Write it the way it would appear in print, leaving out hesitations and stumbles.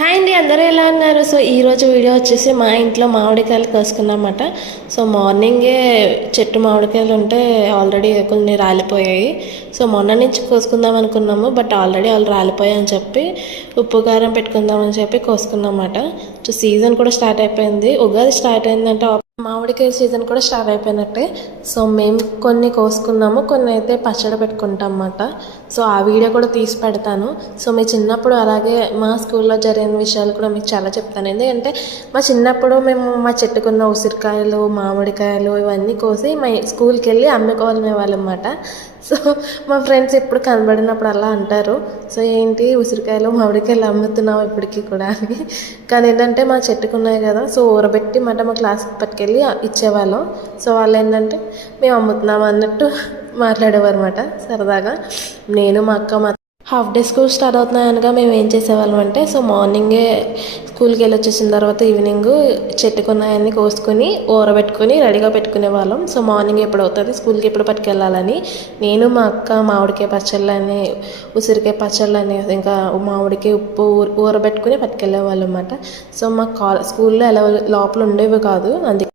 Hi అండి, అందరూ ఎలా ఉన్నారు? సో ఈరోజు వీడియో వచ్చేసి మా ఇంట్లో మామిడికాయలు కోసుకున్నమాట. సో మార్నింగే చెట్టు మామిడికాయలు ఉంటే ఆల్రెడీ కొన్ని రాలిపోయాయి. సో మొన్న నుంచి కోసుకుందాం అనుకున్నాము, బట్ ఆల్రెడీ వాళ్ళు రాలిపోయాయి అని చెప్పి ఉప్పు కారం పెట్టుకుందామని చెప్పి కోసుకున్నమాట. సో సీజన్ కూడా స్టార్ట్ అయిపోయింది. ఉగాది స్టార్ట్ అయిందంటే మామిడికాయ సీజన్ కూడా స్టార్ట్ అయిపోయినట్టే. సో మేము కొన్ని కోసుకున్నాము, కొన్ని అయితే పచ్చడి పెట్టుకుంటాం అన్నమాట. సో ఆ వీడియో కూడా తీసి పెడతాను. సో మీ చిన్నప్పుడు అలాగే మా స్కూల్లో జరిగిన విషయాలు కూడా మీకు చాలా చెప్తాను. ఎందుకంటే మా చిన్నప్పుడు మేము మా చెట్టుకున్న ఉసిరికాయలు, మామిడికాయలు ఇవన్నీ కోసి మా స్కూల్కి వెళ్ళి అమ్ముకోవాలనే వాళ్ళం అన్నమాట. సో మా ఫ్రెండ్స్ ఎప్పుడు కనబడినప్పుడు అలా అంటారు, సో ఏంటి ఉసిరికాయలు మామిడికాయలు అమ్ముతున్నావు ఇప్పటికీ కూడా అని. కానీ ఏంటంటే మా చెట్టుకున్నాయి కదా, సో ఊరబెట్టి మాట మా క్లాస్కి పట్టుకెళ్ళి ఇచ్చేవాళ్ళం. సో వాళ్ళు ఏంటంటే మేము అమ్ముతున్నాము అన్నట్టు మాట్లాడేవారు అనమాట సరదాగా. నేను మా అక్క మా హాఫ్ డే స్కూల్ స్టార్ట్ అవుతున్నాయనగా మేము ఏం చేసేవాళ్ళం అంటే, సో మార్నింగే స్కూల్కి వెళ్ళి వచ్చేసిన తర్వాత ఈవినింగ్ చెట్టుకున్నాయన్నీ కోసుకొని ఊరబెట్టుకొని రెడీగా పెట్టుకునే వాళ్ళం. సో మార్నింగ్ ఎప్పుడు అవుతుంది, స్కూల్కి ఎప్పుడు పట్టుకెళ్ళాలని నేను మా అక్క మామిడికాయ పచ్చళ్ళని, ఉసిరికాయ పచ్చళ్ళని, ఇంకా మామిడికాయ ఉప్పు ఊరబెట్టుకుని పట్టుకెళ్ళే వాళ్ళం అన్నమాట. సో మా స్కూల్లో ఎలా లోపల ఉండేవి కాదు, అందుకే